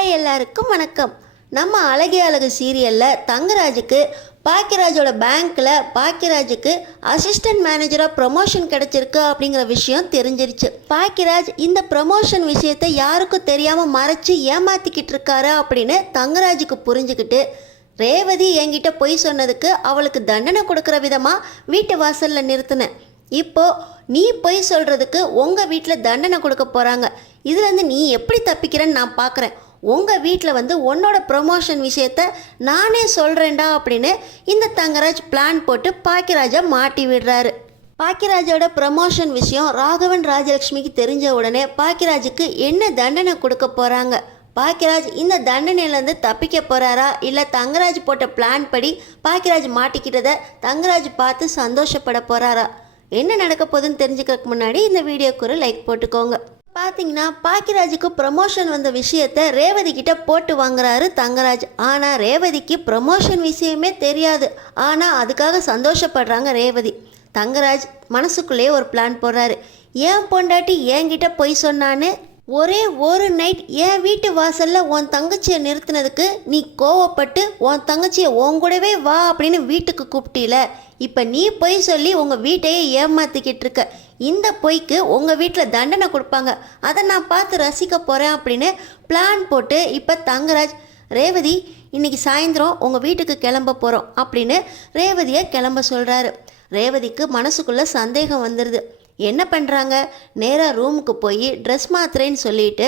Hi எல்லாருக்கும் வணக்கம். நம்ம அழகே அழகு சீரியலில் தங்கராஜுக்கு பாக்கியராஜோட பேங்க்கில் பாக்கியராஜுக்கு அசிஸ்டன்ட் மேனேஜராக ப்ரமோஷன் கிடச்சிருக்கு அப்படிங்கிற விஷயம் தெரிஞ்சிருச்சு. பாக்கியராஜ் இந்த ப்ரமோஷன் விஷயத்தை யாருக்கும் தெரியாமல் மறைச்சி ஏமாற்றிக்கிட்டு இருக்காரு அப்படின்னு தங்கராஜுக்கு புரிஞ்சுக்கிட்டு ரேவதி என்கிட்ட பொய் சொன்னதுக்கு அவளுக்கு தண்டனை கொடுக்குற விதமாக வீட்டு வாசலில் நிறுத்தினேன். இப்போது நீ பொய் சொல்கிறதுக்கு உங்கள் வீட்டில் தண்டனை கொடுக்க போகிறாங்க. இதுலேருந்து நீ எப்படி தப்பிக்கிறேன்னு நான் பார்க்குறேன். உங்கள் வீட்டில் உன்னோட ப்ரொமோஷன் விஷயத்த நானே சொல்கிறேன்டா அப்படின்னு இந்த தங்கராஜ் பிளான் போட்டு பாக்கியராஜை மாட்டி விடுறாரு. பாக்கியராஜோட ப்ரமோஷன் விஷயம் ராகவன் ராஜலக்ஷ்மிக்கு தெரிஞ்ச உடனே பாக்கியராஜுக்கு என்ன தண்டனை கொடுக்க போகிறாங்க, பாக்கியராஜ் இந்த தண்டனையிலேருந்து தப்பிக்க போகிறாரா, இல்லை தங்கராஜ் போட்ட பிளான் படி பாக்கியராஜ் மாட்டிக்கிட்டதை தங்கராஜ் பார்த்து சந்தோஷப்பட போகிறாரா, என்ன நடக்க போகுதுன்னு தெரிஞ்சுக்கிறதுக்கு முன்னாடி இந்த வீடியோக்கு ஒரு லைக் போட்டுக்கோங்க. பார்த்தீங்கன்னா பாக்கியராஜுக்கு ப்ரமோஷன் வந்த விஷயத்த ரேவதி கிட்ட போட்டு வாங்குறாரு தங்கராஜ். ஆனால் ரேவதிக்கு ப்ரமோஷன் விஷயமே தெரியாது. ஆனால் அதுக்காக சந்தோஷப்படுறாங்க ரேவதி. தங்கராஜ் மனசுக்குள்ளேயே ஒரு பிளான் போடுறாரு. ஏன் பொண்டாட்டி என்கிட்ட பொய் சொன்னான்னு ஒரே ஒரு நைட் என் வீட்டு வாசலில் உன் தங்கச்சியை நிறுத்தினதுக்கு நீ கோவப்பட்டு உன் தங்கச்சியை உன் கூடவே வா அப்படின்னு வீட்டுக்கு கூப்பிட்டில. இப்போ நீ பொய் சொல்லி உங்கள் வீட்டையே ஏமாற்றிக்கிட்டு இருக்க. இந்த பொய்க்கு உங்கள் வீட்டில் தண்டனை கொடுப்பாங்க, அதை நான் பார்த்து ரசிக்க போகிறேன் அப்படின்னு பிளான் போட்டு இப்போ தங்கராஜ் ரேவதி இன்றைக்கி சாயந்தரம் உங்கள் வீட்டுக்கு கிளம்ப போகிறோம் அப்படின்னு ரேவதியை கிளம்ப சொல்கிறாரு. ரேவதிக்கு மனசுக்குள்ளே சந்தேகம் வந்துடுது. என்ன பண்ணுறாங்க, நேராக ரூமுக்கு போய் ட்ரெஸ் மாத்துறேன்னு சொல்லிட்டு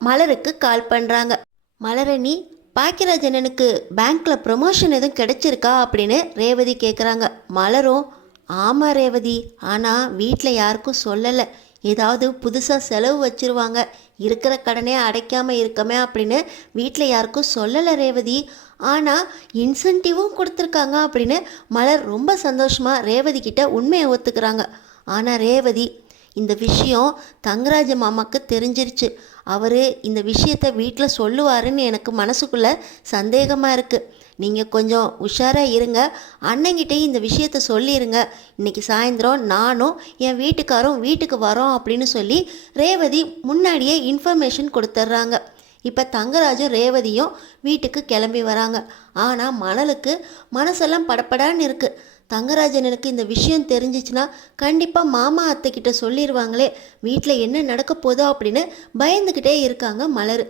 மலருக்கு கால் பண்ணுறாங்க. மலரணி பாக்கியராஜ் அண்ணனுக்கு பேங்க்கில் ப்ரமோஷன் எதுவும் கிடைச்சிருக்கா அப்படின்னு ரேவதி கேட்குறாங்க. மலரும் ஆமாம் ரேவதி, ஆனால் வீட்டில் யாருக்கும் சொல்லலை, ஏதாவது புதுசாக செலவு வச்சுருவாங்க, இருக்கிற கடனே அடைக்காமல் இருக்கமே அப்படின்னு வீட்டில் யாருக்கும் சொல்லலை ரேவதி, ஆனால் இன்சென்டிவும் கொடுத்துருக்காங்க அப்படின்னு மலர் ரொம்ப சந்தோஷமாக ரேவதி கிட்ட உண்மையை ஒத்துக்கிறாங்க. ஆனால் ரேவதி இந்த விஷயம் தங்கராஜ மாமாவுக்கு தெரிஞ்சிருச்சு, அவர் இந்த விஷயத்தை வீட்டில் சொல்லுவாருன்னு எனக்கு மனசுக்குள்ளே சந்தேகமாக இருக்குது. நீங்கள் கொஞ்சம் உஷாராக இருங்க, அண்ணங்கிட்டேயும் இந்த விஷயத்த சொல்லிடுங்க. இன்றைக்கி சாயந்தரம் நானும் என் வீட்டுக்காரும் வீட்டுக்கு வரோம் அப்படின்னு சொல்லி ரேவதி முன்னாடியே இன்ஃபர்மேஷன் கொடுத்துட்றாங்க. இப்போ தங்கராஜும் ரேவதியும் வீட்டுக்கு கிளம்பி வராங்க. ஆனால் மணலுக்கு மனசெல்லாம் படப்படான்னு இருக்குது. தங்கராஜனுக்கு இந்த விஷயம் தெரிஞ்சிச்சுன்னா கண்டிப்பாக மாமா அத்தைக்கிட்ட சொல்லிடுவாங்களே, வீட்டில் என்ன நடக்க போதோ அப்படின்னு பயந்துக்கிட்டே இருக்காங்க மலர்.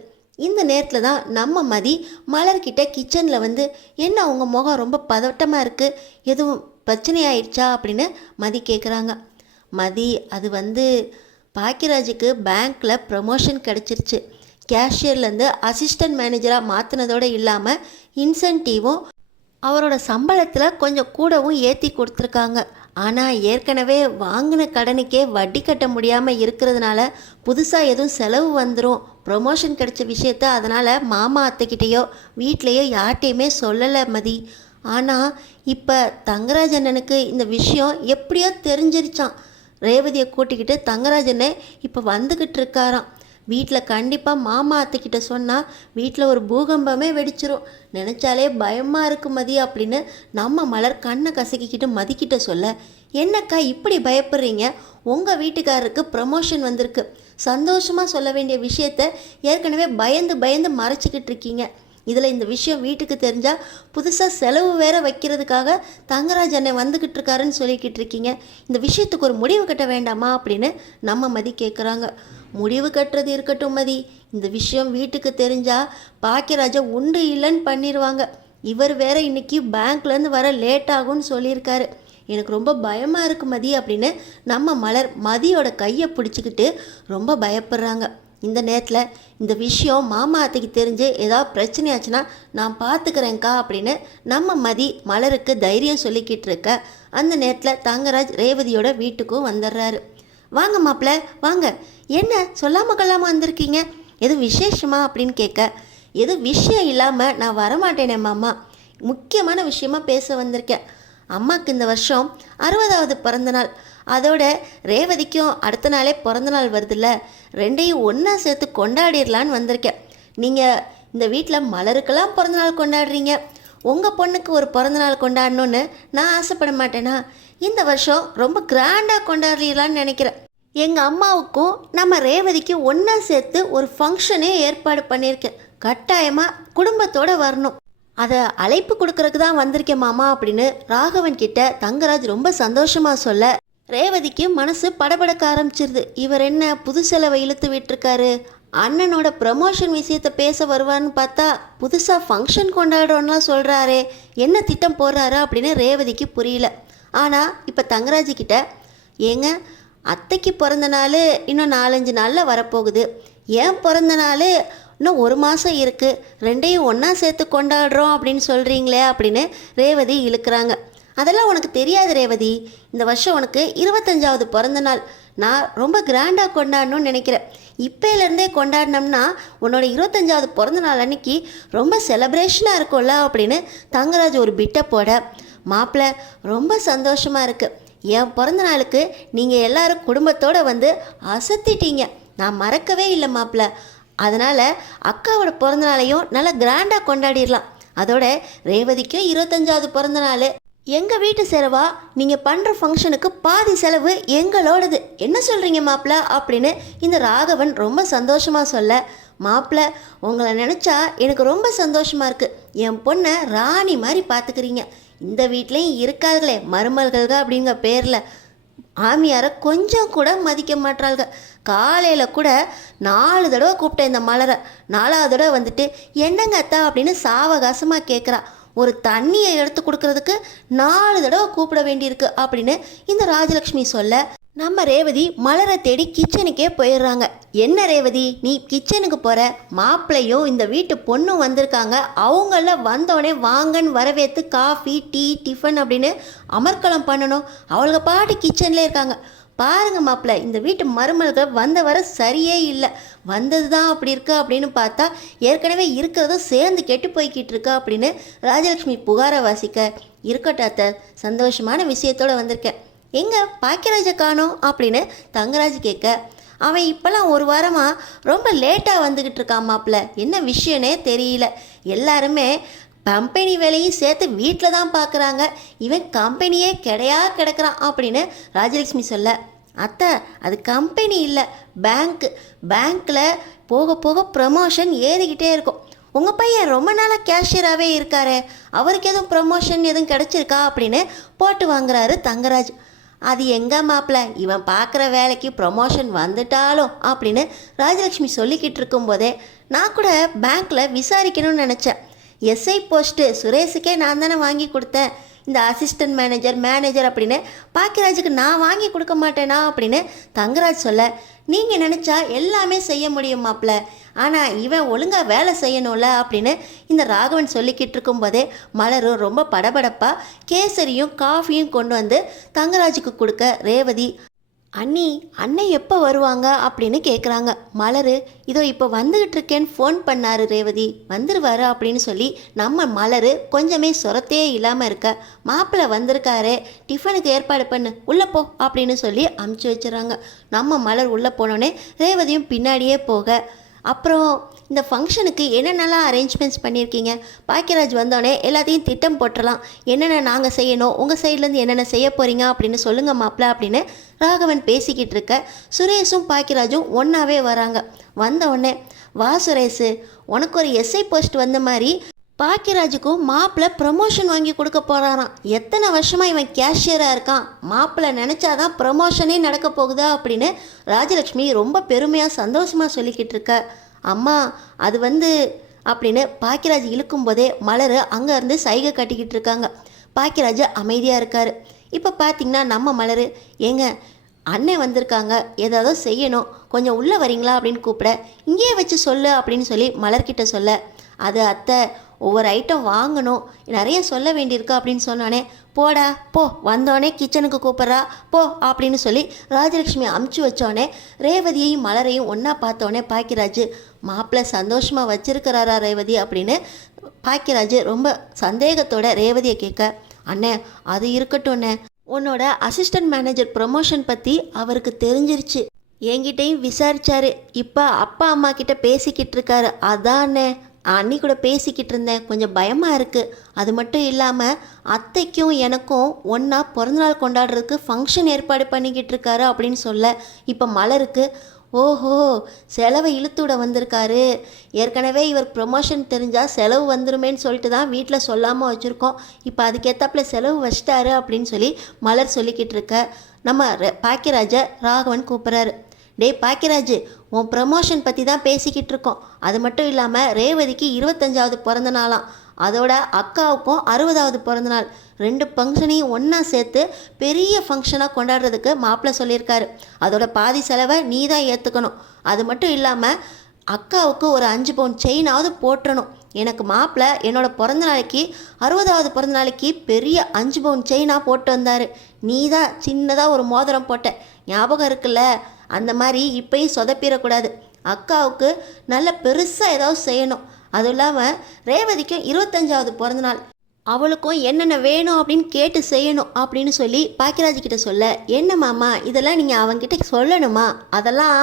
இந்த நேரத்தில் தான் நம்ம மதி மலர்கிட்ட கிச்சனில் என்ன உங்கள் முகம் ரொம்ப பதட்டமாக இருக்குது, எதுவும் பிரச்சனை ஆயிடுச்சா அப்படின்னு மதி கேட்குறாங்க. மதி அது பாக்கியராஜுக்கு பேங்க்கில் ப்ரமோஷன் கிடச்சிருச்சு. கேஷியர்லேருந்து அசிஸ்டன்ட் மேனேஜராக மாற்றினதோடு இல்லாமல் இன்சென்டிவும் அவரோட சம்பளத்தில் கொஞ்சம் கூடவும் ஏற்றி கொடுத்துருக்காங்க. ஆனால் ஏற்கனவே வாங்கின கடனுக்கே வட்டி கட்ட முடியாமல் இருக்கிறதுனால புதுசாக எதுவும் செலவு வந்துடும், ப்ரொமோஷன் கிடைச்ச விஷயத்த அதனால் மாமா அத்தைக்கிட்டேயோ வீட்லேயோ யார்கிட்டையுமே சொல்லலை மதி. ஆனால் இப்போ தங்கராஜ் அண்ணனுக்கு இந்த விஷயம் எப்படியோ தெரிஞ்சிருச்சான். ரேவதியை கூட்டிக்கிட்டு தங்கராஜ் அண்ணன் இப்போ வந்துக்கிட்டு இருக்காராம். வீட்டில் கண்டிப்பாக மாமா அத்தைக்கிட்ட சொன்னால் வீட்டில் ஒரு பூகம்பமே வெடிச்சிரும், நினச்சாலே பயமாக இருக்கு மதி அப்படின்னு நம்ம மலர் கண்ணை கசக்கிக்கிட்டு மதிக்கிட்ட சொல்ல, என்னக்கா இப்படி பயப்படுறீங்க, உங்கள் வீட்டுக்காரருக்கு ப்ரமோஷன் வந்திருக்கு, சந்தோஷமாக சொல்ல வேண்டிய விஷயத்த ஏற்கனவே பயந்து பயந்து மறைச்சிக்கிட்டு இருக்கீங்க. இதில் இந்த விஷயம் வீட்டுக்கு தெரிஞ்சால் புதுசாக செலவு வேற வைக்கிறதுக்காக தங்கராஜ் அண்ணன் வந்துக்கிட்டு இருக்காருன்னு சொல்லிக்கிட்டு இருக்கீங்க. இந்த விஷயத்துக்கு ஒரு முடிவு கட்ட வேண்டாமா அப்படின்னு நம்ம மதி கேட்குறாங்க. முடிவு கட்டுறது இருக்கட்டும் மதி, இந்த விஷயம் வீட்டுக்கு தெரிஞ்சால் பாக்கியராஜை உண்டு இல்லைன்னு பண்ணிடுவாங்க. இவர் வேற இன்னைக்கு பேங்க்லேருந்து வர லேட் ஆகும்னு சொல்லியிருக்காரு. எனக்கு ரொம்ப பயமாக இருக்குது மதி அப்படின்னு நம்ம மலர் மதியோட கையை பிடிச்சிக்கிட்டு ரொம்ப பயப்படுறாங்க. இந்த நேரத்தில் இந்த விஷயம் மாமா அத்தைக்கு தெரிஞ்சு ஏதாவது பிரச்சனை ஆச்சுன்னா நான் பார்த்துக்கிறேங்க்கா அப்படின்னு நம்ம மதி மலருக்கு தைரியம் சொல்லிக்கிட்டு இருக்க அந்த நேரத்தில் தங்கராஜ் ரேவதியோட வீட்டுக்கும் வந்துடுறாரு. வாங்க மாப்பிள்ள வாங்க, என்ன சொல்லாமல் கொள்ளாமல் வந்திருக்கீங்க, எதுவும் விசேஷமா அப்படின்னு கேட்க, எதுவும் விஷயம் இல்லாமல் நான் வரமாட்டேனே மாமா, முக்கியமான விஷயமா பேச வந்திருக்கேன். அம்மாவுக்கு இந்த வருஷம் 60வது பிறந்தநாள், அதோட ரேவதிக்கும் அடுத்த நாளே பிறந்தநாள் வருதுல்ல, ரெண்டையும் ஒன்றா சேர்த்து கொண்டாடிடலான்னு வந்திருக்கேன். நீங்கள் இந்த வீட்டில் மலருக்கெல்லாம் பிறந்தநாள் கொண்டாடுறீங்க, உங்கள் பொண்ணுக்கு ஒரு பிறந்தநாள் கொண்டாடணுன்னு நான் ஆசைப்பட மாட்டேனா? இந்த வருஷம் ரொம்ப கிராண்டாக கொண்டாடலான்னு நினைக்கிறேன். எங்கள் அம்மாவுக்கும் நம்ம ரேவதிக்கும் ஒன்றா சேர்த்து ஒரு ஃபங்க்ஷனே ஏற்பாடு பண்ணியிருக்கேன். கட்டாயமாக குடும்பத்தோடு வரணும். அதை அழைப்பு கொடுக்கறதுக்கு தான் வந்திருக்கேன் மாமா அப்படின்னு ராகவன் கிட்ட தங்கராஜ் ரொம்ப சந்தோஷமாக சொல்ல ரேவதிக்கு மனசு படபடக்க ஆரம்பிச்சிருது. இவர் என்ன புது செலவை இழுத்து விட்டுருக்காரு, அண்ணனோட ப்ரமோஷன் விஷயத்தை பேச வருவான்னு பார்த்தா புதுசாக ஃபங்க்ஷன் கொண்டாடுறோன்னெலாம் சொல்கிறாரே, என்ன திட்டம் போடுறாரு அப்படின்னு ரேவதிக்கு புரியல. ஆனால் இப்போ தங்கராஜ் கிட்ட, ஏங்க அத்தைக்கு பிறந்த நாள் இன்னும் 4-5 நாளில் வரப்போகுது, ஏன் பிறந்த நாள் இன்னும் 1 மாதம் இருக்குது, ரெண்டையும் ஒன்றா சேர்த்து கொண்டாடுறோம் அப்படின்னு சொல்கிறீங்களே அப்படின்னு ரேவதி இழுக்கிறாங்க. அதெல்லாம் உனக்கு தெரியாது ரேவதி, இந்த வருஷம் உனக்கு 25வது பிறந்த நாள், நான் ரொம்ப கிராண்டாக கொண்டாடணும்னு நினைக்கிறேன். இப்போலேருந்தே கொண்டாடினோம்னா உன்னோட 25வது பிறந்த நாள் அன்னைக்கு ரொம்ப செலப்ரேஷனாக இருக்கும்ல அப்படின்னு தங்கராஜ் ஒரு பிட்டை போட, மாப்பிள்ளை ரொம்ப சந்தோஷமாக இருக்குது, என் பிறந்த நாளுக்கு நீங்கள் எல்லாரும் குடும்பத்தோடு வந்து அசத்திட்டீங்க, நான் மறக்கவே இல்லை மாப்பிள்ளை, அதனால் அக்காவோட பிறந்த நாளையும் நல்லா கிராண்டாக கொண்டாடிடலாம், அதோட ரேவதிக்கும் 25வது பிறந்த நாள், எங்கள் வீட்டு செலவா நீங்கள் பண்ணுற ஃபங்க்ஷனுக்கு பாதி செலவு எங்களோடது, என்ன சொல்கிறீங்க மாப்பிள்ளை அப்படின்னு இந்த ராகவன் ரொம்ப சந்தோஷமாக சொல்ல, மாப்பிள்ளை உங்களை நினச்சா எனக்கு ரொம்ப சந்தோஷமாக இருக்குது, என் பொண்ணை ராணி மாதிரி பார்த்துக்கிறீங்க, இந்த வீட்லேயும் இருக்கார்களே மருமல்கள் அப்படிங்கிற பேரில் ஆமியாரை கொஞ்சம் கூட மதிக்க மாட்டாள்க. காலையில் கூட 4 தடவை கூப்பிட்டேன் இந்த மலரை, 4வது தடவை வந்துட்டு என்னங்க அத்தா அப்படின்னு சாவகாசமாக கேட்குறா, ஒரு தண்ணியை எடுத்து கொடுக்கறதுக்கு 4 தடவை கூப்பிட வேண்டியிருக்கு அப்படின்னு இந்த ராஜலக்ஷ்மி சொல்ல, நம்ம ரேவதி மலரை தேடி கிச்சனுக்கே போயிடுறாங்க. என்ன ரேவதி நீ கிச்சனுக்கு போகிற, மாப்பிள்ளையும் இந்த வீட்டு பொண்ணும் வந்திருக்காங்க, அவங்கள வந்தோடனே வாங்கன்னு வரவேற்று காஃபி டீ டிஃபன் அப்படின்னு அமர்க்களம் பண்ணணும், அவளுக்கு பாட்டு கிச்சன்லேயே இருக்காங்க, பாருங்கள் மாப்பிள்ளை இந்த வீட்டு மருமல்கள் வந்த வர சரியே இல்லை, வந்தது தான் அப்படி இருக்கு அப்படின்னு பார்த்தா ஏற்கனவே இருக்கிறதும் சேர்ந்து கெட்டு போய்கிட்டு இருக்கா அப்படின்னு ராஜலக்ஷ்மி புகாரை வாசிக்க, இருக்கட்டும் அத்தை சந்தோஷமான விஷயத்தோடு வந்திருக்கேன், எங்கே பாக்கியராஜை காணோம் அப்படின்னு தங்கராஜ் கேட்க, அவன் இப்போல்லாம் 1 வாரமாக ரொம்ப லேட்டாக வந்துக்கிட்டு இருக்கான் மாப்பிள்ளை, என்ன விஷயனே தெரியல, எல்லாருமே கம்பெனி வேலையும் சேர்த்து வீட்டில் தான் பார்க்குறாங்க, இவன் கம்பெனியே கிடக்கிறான் அப்படின்னு ராஜலக்ஷ்மி சொல்ல, அத்தை அது கம்பெனி இல்லை பேங்க்கில் போக போக ப்ரமோஷன் ஏறிக்கிட்டே இருக்கும், உங்கள் பையன் ரொம்ப நாளாக கேஷியராகவே இருக்காரே, அவருக்கு எதுவும் ப்ரமோஷன் எதுவும் கிடச்சிருக்கா அப்படின்னு போட்டு வாங்குறாரு தங்கராஜ். அது எங்கே மாப்பிள்ளை இவன் பார்க்குற வேலைக்கு ப்ரொமோஷன் வந்துட்டாலும் அப்படின்னு ராஜலக்ஷ்மி சொல்லிக்கிட்டு இருக்கும்போதே நான் கூட பேங்க்கில் விசாரிக்கணும்னு நினச்சேன், எஸ்ஐ போஸ்ட்டு சுரேஷுக்கே நான் தானே வாங்கி கொடுத்தேன், இந்த அசிஸ்டன்ட் மேனேஜர் அப்படின்னு பாக்கியராஜுக்கு நான் வாங்கி கொடுக்க மாட்டேனா அப்படின்னு தங்கராஜ் சொல்ல, நீங்கள் நினச்சா எல்லாமே செய்ய முடியும் மாப்பிள்ள, ஆனால் இவன் ஒழுங்காக வேலை செய்யணும்ல அப்படின்னு இந்த ராகவன் சொல்லிக்கிட்டு இருக்கும்போதே மலரும் ரொம்ப படபடப்பாக கேசரியும் காஃபியும் கொண்டு வந்து தங்கராஜுக்கு கொடுக்க ரேவதி, அண்ணன் எப்போ வருவாங்க அப்படின்னு கேட்குறாங்க. மலர் இதோ இப்போ வந்துக்கிட்டு இருக்கேன்னு ஃபோன் பண்ணாரு ரேவதி, வந்துடுவார் அப்படின்னு சொல்லி நம்ம மலர் கொஞ்சமே சொரத்தையே இல்லாமல் இருக்க, மாப்பிள்ளை வந்திருக்காரே டிஃபனுக்கு ஏற்பாடு பண்ணு உள்ளே போ அப்படின்னு சொல்லி அமுச்சு வச்சுறாங்க. நம்ம மலர் உள்ளே போனோடனே ரேவதியும் பின்னாடியே போக, அப்புறம் இந்த ஃபங்க்ஷனுக்கு என்னென்னலாம் அரேஞ்ச்மெண்ட்ஸ் பண்ணியிருக்கீங்க, பாக்கியராஜ் வந்தோடனே எல்லாத்தையும் திட்டம் போட்டுடலாம், என்னென்ன நாங்கள் செய்யணும், உங்கள் சைட்லேருந்து என்னென்ன செய்ய போகிறீங்க அப்படின்னு சொல்லுங்கள் மாப்பிள்ள அப்படின்னு ராகவன் பேசிக்கிட்டு இருக்க, சுரேஷும் பாக்கியராஜும் ஒன்றாவே வராங்க. வந்தவுடனே வா சுரேஷு, உனக்கு ஒரு எஸ்ஐ போஸ்ட் வந்த மாதிரி பாக்கியராஜுக்கும் மாப்பிள்ளை ப்ரமோஷன் வாங்கி கொடுக்க போகிறாராம், எத்தனை வருஷமாக இவன் கேஷியராக இருக்கான், மாப்பிள்ளை நினச்சாதான் ப்ரமோஷனே நடக்க போகுதா அப்படின்னு ராஜலக்ஷ்மி ரொம்ப பெருமையாக சந்தோஷமாக சொல்லிக்கிட்டு இருக்க. அம்மா அது அப்படின்னு பாக்கியராஜ் இழுக்கும்போதே மலர் அங்கேருந்து சைகை கட்டிக்கிட்டு இருக்காங்க. பாக்கியராஜ் அமைதியாக இருக்கார். இப்போ பார்த்திங்கன்னா நம்ம மலர், ஏங்க அண்ணன் வந்திருக்காங்க, ஏதாவது செய்யணும், கொஞ்சம் உள்ளே வரீங்களா அப்படின்னு கூப்பிட, இங்கேயே வச்சு சொல்லு அப்படின்னு சொல்லி மலர்கிட்ட சொல்ல, அது அத்தை ஒவ்வொரு ஐட்டம் வாங்கணும், நிறைய சொல்ல வேண்டியிருக்கு அப்படின்னு சொன்னானே, போடா போ, வந்தோடனே கிச்சனுக்கு கூப்பிட்றா போ அப்படின்னு சொல்லி ராஜலக்ஷ்மி அமுச்சு வச்சோடனே ரேவதியையும் மலரையும் ஒன்றா பார்த்தோடனே பாக்கியராஜ், மாப்பிள்ளை சந்தோஷமாக வச்சிருக்கிறாரா ரேவதி அப்படின்னு பாக்கியராஜ் ரொம்ப சந்தேகத்தோட ரேவதியை கேட்க, அண்ணே அது இருக்கட்டும்ண்ணே, உன்னோட அசிஸ்டன்ட் மேனேஜர் ப்ரமோஷன் பற்றி அவருக்கு தெரிஞ்சிருச்சு, என்கிட்டையும் விசாரிச்சாரு, இப்போ அப்பா அம்மா கிட்ட பேசிக்கிட்டு இருக்காரு, அதானே அண்ணி கூட பேசிக்கிட்டு இருந்தேன், கொஞ்சம் பயமாக இருக்குது, அது மட்டும் இல்லாமல் அத்தைக்கும் எனக்கும் ஒன்றா பிறந்தநாள் கொண்டாடுறதுக்கு ஃபங்க்ஷன் ஏற்பாடு பண்ணிக்கிட்டு இருக்காரு அப்படின்னு சொல்ல, இப்போ மலருக்கு ஓஹோ, செலவை இழுத்துவிட வந்திருக்காரு. ஏற்கனவே இவர் ப்ரொமோஷன் தெரிஞ்சால் செலவு வந்துருமேன்னு சொல்லிட்டு தான் வீட்டில் சொல்லாமல் வச்சுருக்கோம். இப்போ அதுக்கேற்றாப்புல செலவு வச்சிட்டாரு அப்படின்னு சொல்லி மலர் சொல்லிக்கிட்டு இருக்க நம்ம பாக்கியராஜை ராகவன் கூப்பிட்றாரு. டேய் பாக்கியராஜ், உன் ப்ரமோஷன் பற்றி தான் பேசிக்கிட்டு இருக்கோம். அது மட்டும் இல்லாமல் ரேவதிக்கு 25வது பிறந்த நாளாம், அதோட அக்காவுக்கும் 60வது பிறந்தநாள். 2 ஃபங்க்ஷனையும் ஒன்றா சேர்த்து பெரிய ஃபங்க்ஷனாக கொண்டாடுறதுக்கு மாப்பிள்ளை சொல்லியிருக்காரு. அதோட பாதி செலவை நீ தான் ஏற்றுக்கணும். அது மட்டும் இல்லாமல் அக்காவுக்கு ஒரு 5 பவுன் செயினாவது போட்டுறணும். எனக்கு மாப்பிள்ளை என்னோட பிறந்த நாளைக்கு 60வது பிறந்த நாளைக்கு பெரிய 5 பவுன் செயினாக போட்டு வந்தார். நீ தான் சின்னதாக ஒரு மோதிரம் போட்ட, ஞாபகம் இருக்குல்ல? அந்த மாதிரி இப்போயும் சொதப்பிடக்கூடாது. அக்காவுக்கு நல்ல பெருசாக ஏதாவது செய்யணும். அதுவும் இல்லாமல் ரேவதிக்கும் 25வது பிறந்தநாள், அவளுக்கும் என்னென்ன வேணும் அப்படின்னு கேட்டு செய்யணும் அப்படின்னு சொல்லி பாக்கியராஜ் கிட்ட சொல்ல, என்ன மாமா இதெல்லாம் நீங்கள் அவங்கிட்ட சொல்லணுமா? அதெல்லாம்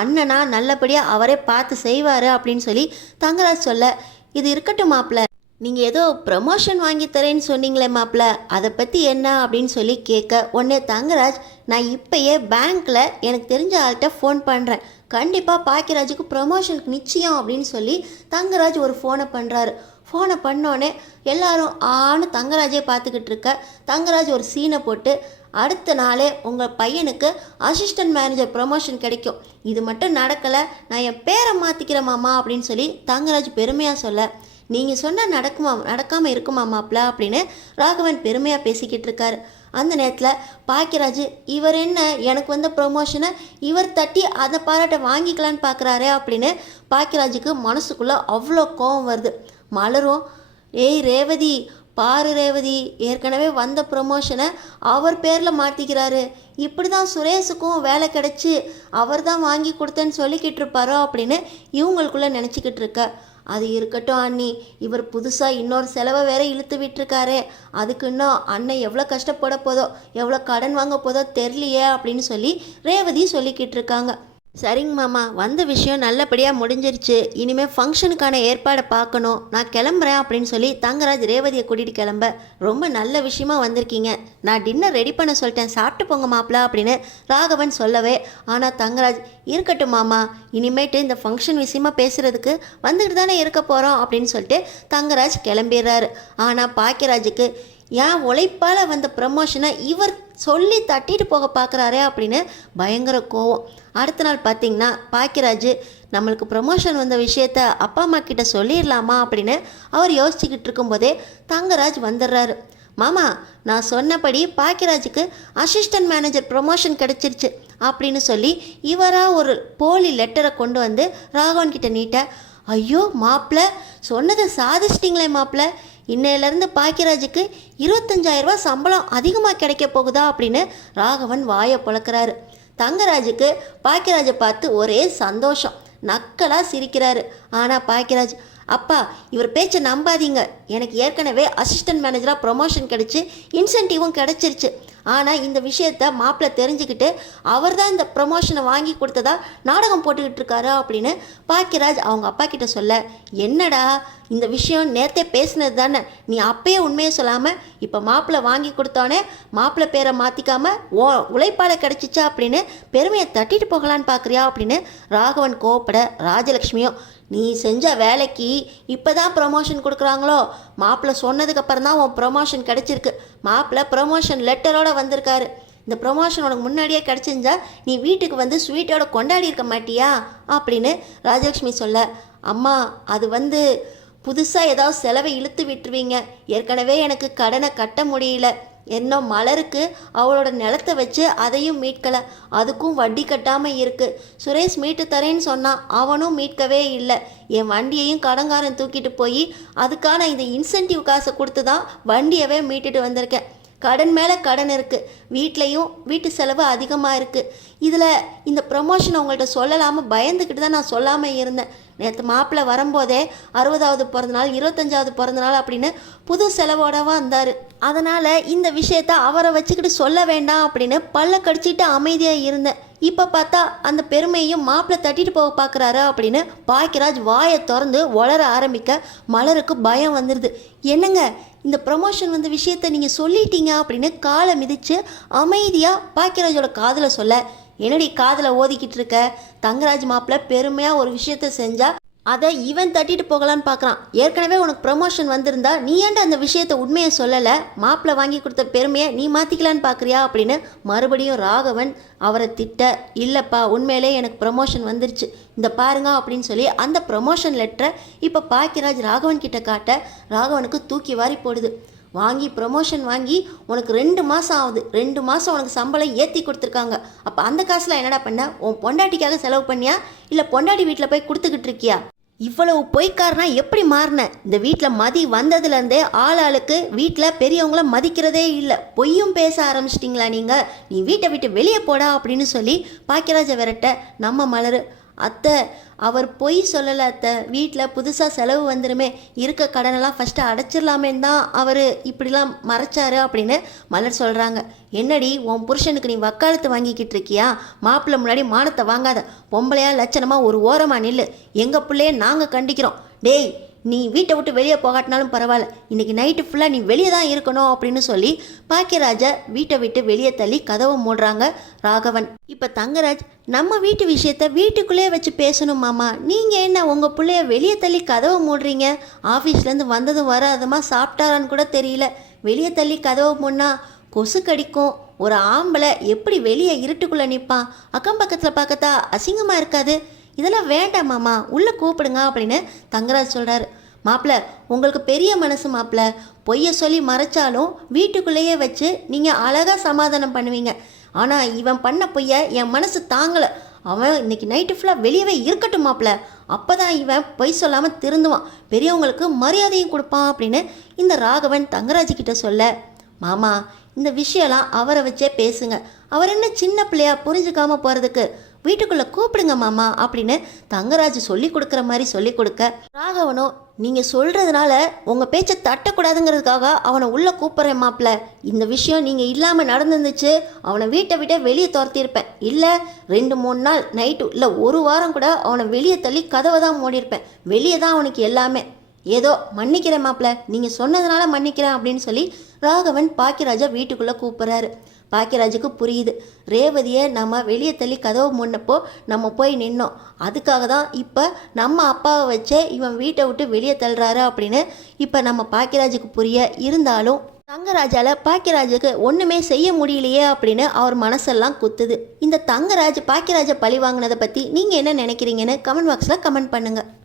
அண்ணனா நல்லபடியாக அவரே பார்த்து செய்வார் அப்படின்னு சொல்லி தங்கராஜ் சொல்ல, இது இருக்கட்டும் மாப்பிள்ள, நீங்கள் ஏதோ ப்ரமோஷன் வாங்கி தரேன்னு சொன்னீங்களே மாப்பிள்ள, அதை பற்றி என்ன அப்படின்னு சொல்லி கேட்க, உடனே தங்கராஜ், நான் இப்போயே பேங்க்கில் எனக்கு தெரிஞ்ச ஆள்கிட்ட ஃபோன் பண்ணுறேன், கண்டிப்பாக பாக்கியராஜுக்கு ப்ரமோஷனுக்கு நிச்சயம் அப்படின்னு சொல்லி தங்கராஜ் ஒரு ஃபோனை பண்ணுறாரு. ஃபோனை பண்ணோடனே எல்லாரும் ஆன்னு தங்கராஜே பார்த்துக்கிட்டு இருக்க, தங்கராஜ் ஒரு சீனை போட்டு, அடுத்த நாளே உங்கள் பையனுக்கு அசிஸ்டன்ட் மேனேஜர் ப்ரமோஷன் கிடைக்கும், இது மட்டும் நடக்கலை நான் என் பேரை மாற்றிக்கிறேன் மாமா அப்படின்னு சொல்லி தங்கராஜ் பெருமையாக சொல்ல, நீங்கள் சொன்னால் நடக்காமல் இருக்குமா மாப்பிள்ள அப்படின்னு ராகவன் பெருமையாக பேசிக்கிட்டு இருக்காரு. அந்த நேரத்தில் பாக்கியராஜ், இவர் என்ன எனக்கு வந்த ப்ரொமோஷனை இவர் தட்டி அதை பாராட்ட வாங்கிக்கலான்னு பார்க்குறாரு அப்படின்னு பாக்கியராஜுக்கு மனசுக்குள்ளே அவ்வளோ கோபம் வருது. மலரும், ஏய் ரேவதி, பாரு ரேவதி, ஏற்கனவே வந்த ப்ரொமோஷனை அவர் பேரில் மாற்றிக்கிறாரு, இப்படி தான் சுரேஷுக்கும் வேலை கிடச்சி அவர் தான் வாங்கி கொடுத்தேன்னு சொல்லிக்கிட்டு இருப்பாரோ அப்படின்னு இவங்களுக்குள்ளே நினச்சிக்கிட்டு இருக்க. அது இருக்கட்டும் அண்ணி, இவர் புதுசாக இன்னொரு செலவை வேற இழுத்து விட்டுருக்காரு, அதுக்கு இன்னும் அண்ணன் எவ்வளோ கஷ்டப்பட போதோ எவ்வளோ கடன் வாங்க போதோ தெரியலையே அப்படின்னு சொல்லி ரேவதி சொல்லிக்கிட்டு இருக்காங்க. சரிங்க மாமா, வந்த விஷயம் நல்லபடியாக முடிஞ்சிருச்சு, இனிமேல் ஃபங்க்ஷனுக்கான ஏற்பாடை பார்க்கணும், நான் கிளம்புறேன் அப்படின்னு சொல்லி தங்கராஜ் ரேவதியை கூட்டிகிட்டு கிளம்ப, ரொம்ப நல்ல விஷயமா வந்திருக்கீங்க, நான் டின்னர் ரெடி பண்ண சொல்லிட்டேன், சாப்பிட்டு போங்க மாப்பிள்ள அப்படின்னு ராகவன் சொல்லவே, ஆனால் தங்கராஜ், இருக்கட்டும் மாமா, இனிமேட்டு இந்த ஃபங்க்ஷன் விஷயமா பேசுகிறதுக்கு வந்துக்கிட்டு தானே இருக்க போகிறோம் அப்படின்னு சொல்லிட்டு தங்கராஜ் கிளம்பிடுறாரு. ஆனால் பாக்கியராஜுக்கு ஏன் உழைப்பால் வந்த ப்ரமோஷனை இவர் சொல்லி தட்டிட்டு போக பார்க்குறாரே அப்படின்னு பயங்கர கோவம். அடுத்த நாள் பார்த்திங்கன்னா பாக்கியராஜ் நம்மளுக்கு ப்ரமோஷன் வந்த விஷயத்த அப்பா அம்மா கிட்ட சொல்லிடலாமா அப்படின்னு அவர் யோசிச்சுக்கிட்டு இருக்கும்போதே தங்கராஜ் வந்துடுறாரு. மாமா, நான் சொன்னபடி பாக்கியராஜுக்கு அசிஸ்டன்ட் மேனேஜர் ப்ரொமோஷன் கிடச்சிருச்சு அப்படின்னு சொல்லி இவராக ஒரு போலி லெட்டரை கொண்டு வந்து ராகவன் கிட்ட நீட்ட, ஐயோ மாப்பிள்ள, சொன்னதை சாதிச்சிட்டிங்களே மாப்பிள்ள, இன்னையிலேருந்து பாக்கியராஜுக்கு 25,000 ரூபா சம்பளம் அதிகமாக கிடைக்க போகுதா அப்படின்னு ராகவன் வாயை பொளக்கிறாரு. தங்கராஜுக்கு பாக்கியராஜை பார்த்து ஒரே சந்தோஷம், நக்கலாக சிரிக்கிறாரு. ஆனால் பாக்கியராஜ், அப்பா இவர் பேச்சை நம்பாதீங்க, எனக்கு ஏற்கனவே அசிஸ்டன்ட் மேனேஜராக ப்ரொமோஷன் கிடச்சி இன்சென்டிவும் கிடச்சிருச்சு, ஆனால் இந்த விஷயத்த மாப்பிள்ளை தெரிஞ்சுக்கிட்டு அவர் தான் இந்த ப்ரொமோஷனை வாங்கி கொடுத்ததா நாடகம் போட்டுக்கிட்டு இருக்காரு அப்படின்னு பாக்கியராஜ் அவங்க அப்பா கிட்ட சொல்ல, என்னடா இந்த விஷயம் நேரத்தே பேசினது தானே, நீ அப்பயே உண்மையை சொல்லாமல் இப்போ மாப்பிள்ளை வாங்கி கொடுத்தோன்னே மாப்பிள்ளை பேரை மாற்றிக்காமல் உழைப்பாள கிடச்சிச்சா அப்படின்னு பெருமையை தட்டிட்டு போகலான்னு பார்க்குறியா அப்படின்னு ராகவன் கோவப்பட, ராஜலக்ஷ்மியும், நீ செஞ்ச வேலைக்கு இப்போ தான் ப்ரொமோஷன் கொடுக்குறாங்களோ, மாப்பிள்ளை சொன்னதுக்கப்புறம் தான் உன் ப்ரொமோஷன் கிடச்சிருக்கு, மாப்பிள்ளை ப்ரொமோஷன் லெட்டரோடு வந்திருக்காரு, இந்த ப்ரொமோஷன் உனக்கு முன்னாடியே கிடச்சிருந்தா நீ வீட்டுக்கு வந்து ஸ்வீட்டோட கொண்டாடி இருக்க மாட்டியா அப்படின்னு ராஜலக்ஷ்மி சொல்ல, அம்மா அது புதுசாக ஏதாவது செலவை இழுத்து விட்டுருவீங்க, ஏற்கனவே எனக்கு கடனை கட்ட முடியல, இன்னும் மலருக்கு அவளோட நிலத்தை வச்சு அதையும் மீட்கலை, அதுக்கும் வட்டி கட்டாமல் இருக்குது, சுரேஷ் மீட்டு தரேன்னு சொன்னான், அவனும் மீட்கவே இல்லை, என் வண்டியையும் கடங்காரன் தூக்கிட்டு போய் அதுக்கான இந்த இன்சென்டிவ் காசை கொடுத்து தான் வண்டியவே மீட்டுட்டு வந்திருக்கேன், கடன் மேலே கடன் இருக்குது, வீட்டு செலவு அதிகமாக இருக்குது, இதில் இந்த ப்ரமோஷனை உங்கள்கிட்ட சொல்லலாமல் பயந்துக்கிட்டு தான் நான் சொல்லாமல் இருந்தேன், நேற்று மாப்பிள்ளை வரும்போதே 60வது பிறந்தநாள் 25வது பிறந்தநாள் அப்படின்னு புது செலவோடவா வந்தார், அதனால் இந்த விஷயத்த அவரை வச்சுக்கிட்டு சொல்ல வேண்டாம் அப்படின்னு பல்ல கடிச்சிட்டு அமைதியாக இருந்தேன், இப்போ பார்த்தா அந்த பெருமையும் மாப்பிள்ளை தட்டிட்டு போக பார்க்குறாரு அப்படின்னு பாக்கியராஜ் வாயை திறந்து வளர ஆரம்பிக்க மலருக்கு பயம் வந்துடுது. என்னங்க இந்த ப்ரமோஷன் வந்த விஷயத்த நீங்கள் சொல்லிட்டீங்க அப்படின்னு காலை மிதித்து அமைதியாக பாக்கியராஜோட காதில் சொல்ல, என்னடி காதில் ஓதிக்கிட்டு இருக்க? தங்கராஜ் மாப்பிள்ள பெருமையாக ஒரு விஷயத்த செஞ்சா அதை இவன் தட்டிட்டு போகலான்னு பார்க்குறான். ஏற்கனவே உனக்கு ப்ரமோஷன் வந்திருந்தா நீ ஏன்டா அந்த விஷயத்த உண்மையை சொல்லலை? மாப்பிள்ளை வாங்கி கொடுத்த பெருமையை நீ மாற்றிக்கலான்னு பார்க்குறியா அப்படின்னு மறுபடியும் ராகவன் அவரை திட்ட, இல்லைப்பா உண்மையிலே எனக்கு ப்ரமோஷன் வந்துருச்சு, இந்த பாருங்க அப்படின்னு சொல்லி அந்த ப்ரமோஷன் லெட்டரை இப்போ பாக்கியராஜ் ராகவன் கிட்ட காட்ட ராகவனுக்கு தூக்கி வாரி போடுது. வாங்கி ப்ரமோஷன் வாங்கி உனக்கு 2 மாதம் ஆகுது, 2 மாதம் உனக்கு சம்பளம் ஏற்றி கொடுத்துருக்காங்க. அப்போ அந்த காசில் என்னடா பண்ண? உன் பொண்டாட்டிக்காக செலவு பண்ணியா இல்லை பொண்டாட்டி வீட்டில் போய் கொடுத்துக்கிட்டு இருக்கியா? இவ்வளவு பொய்க்காரனா எப்படி மாறின? இந்த வீட்டில் மதி வந்ததுலேருந்தே ஆளுக்கு வீட்டில் பெரியவங்கள மதிக்கிறதே இல்லை. பொய்யும் பேச ஆரம்பிச்சிட்டிங்களா நீங்கள்? நீ வீட்டை விட்டு வெளியே போடா அப்படின்னு சொல்லி பாக்கியராஜை விரட்ட நம்ம மலர், அத்தை அவர் பொய் சொல்லலை அத்தை, வீட்டில் புதுசாக செலவு வந்துருமே, இருக்க கடனெல்லாம் ஃபஸ்ட்டு அடைச்சிடலாமேன்னு தான் அவர் இப்படிலாம் மறைச்சாரு அப்படின்னு மலர் சொல்கிறாங்க. என்னடி உன் புருஷனுக்கு நீ வக்காலத்து வாங்கிக்கிட்டு இருக்கியா? மாப்பிள்ளை முன்னாடி மானத்தை வாங்காத, பொம்பளையா லட்சணமாக ஒரு ஓரமாக நில்லு, எங்கள் பிள்ளைய நாங்கள் கண்டிக்கிறோம். டேய் நீ வீட்டை விட்டு வெளியே போகாட்டினாலும் பரவாயில்ல, இன்றைக்கி நைட்டு ஃபுல்லாக நீ வெளியே தான் இருக்கணும் அப்படின்னு சொல்லி பாக்கியராஜை வீட்டை விட்டு வெளியே தள்ளி கதவை மூடுறாங்க ராகவன். இப்போ தங்கராஜ், நம்ம வீட்டு விஷயத்த வீட்டுக்குள்ளேயே வச்சு பேசணும் மாமா, நீங்கள் என்ன உங்கள் பிள்ளைய வெளியே தள்ளி கதவை மூடுறீங்க? ஆஃபீஸ்லேருந்து வந்ததும் வராதமாக சாப்பிட்டாரான்னு கூட தெரியல, வெளியே தள்ளி கதவை மூடினா கொசு கடிக்கும். ஒரு ஆம்பளை எப்படி வெளியே இருட்டுக்குள்ளே நிற்பான்? அக்கம் பக்கத்தில் பார்க்கத்தா அசிங்கமாக இருக்காது? இதெல்லாம் வேண்டாம் மாமா, உள்ளே கூப்பிடுங்க அப்படின்னு தங்கராஜ் சொல்கிறாரு. மாப்பிள்ள உங்களுக்கு பெரிய மனசு மாப்பிள்ள, பொய்யை சொல்லி மறைச்சாலும் வீட்டுக்குள்ளேயே வச்சு நீங்கள் அழகாக சமாதானம் பண்ணுவீங்க. ஆனால் இவன் பண்ண பொய்யை என் மனசு தாங்கலை, அவன் இன்னைக்கு நைட்டு ஃபுல்லாக வெளியவே இருக்கட்டும் மாப்பிள்ள, அப்போ தான் இவன் பொய் சொல்லாமல் திருந்துவான், பெரியவங்களுக்கு மரியாதையும் கொடுப்பான் அப்படின்னு இந்த ராகவன் தங்கராஜ் கிட்ட சொல்ல, மாமா இந்த விஷயம்லாம் அவரை வச்சே பேசுங்க, அவர் என்ன சின்ன பிள்ளையா புரிஞ்சுக்காம போகிறதுக்கு, வீட்டுக்குள்ளே கூப்பிடுங்க மாமா அப்படின்னு தங்கராஜ் சொல்லி கொடுக்குற மாதிரி சொல்லி கொடுக்க, ராகவனோ நீங்கள் சொல்கிறதுனால உங்கள் பேச்சை தட்டக்கூடாதுங்கிறதுக்காக அவனை உள்ளே கூப்பிட்றேன் மாப்பிள்ள, இந்த விஷயம் நீங்கள் இல்லாமல் நடந்துருந்துச்சு அவனை வீட்டை விட்டே வெளியே துரத்தியிருப்பேன், இல்லை 2-3 நாள் நைட்டு இல்லை 1 வாரம் கூட அவனை வெளியே தள்ளி கதவை தான் மூடியிருப்பேன், வெளியே தான் அவனுக்கு எல்லாமே. ஏதோ மன்னிக்கிறேன் மாப்பிள்ள, நீங்கள் சொன்னதுனால மன்னிக்கிறேன் அப்படின்னு சொல்லி ராகவன் பாக்கியராஜை வீட்டுக்குள்ளே கூப்பிட்றாரு. பாக்கியராஜுக்கு புரியுது, ரேவதியை நம்ம வெளியே தள்ளி கதவு முன்னப்போ நம்ம போய் நின்னோம், அதுக்காக தான் இப்போ நம்ம அப்பாவை வச்சே இவன் வீட்டை விட்டு வெளியே தள்ளுறாரு அப்படின்னு இப்போ நம்ம பாக்கியராஜுக்கு புரிய. இருந்தாலும் தங்கராஜால் பாக்கியராஜுக்கு ஒன்றுமே செய்ய முடியலையே அப்படின்னு அவர் மனசெல்லாம் குத்துது. இந்த தங்கராஜ் பாக்கியராஜை பழி வாங்கினதை பற்றி நீங்கள் என்ன நினைக்கிறீங்கன்னு கமெண்ட் பாக்ஸில் கமெண்ட் பண்ணுங்கள்.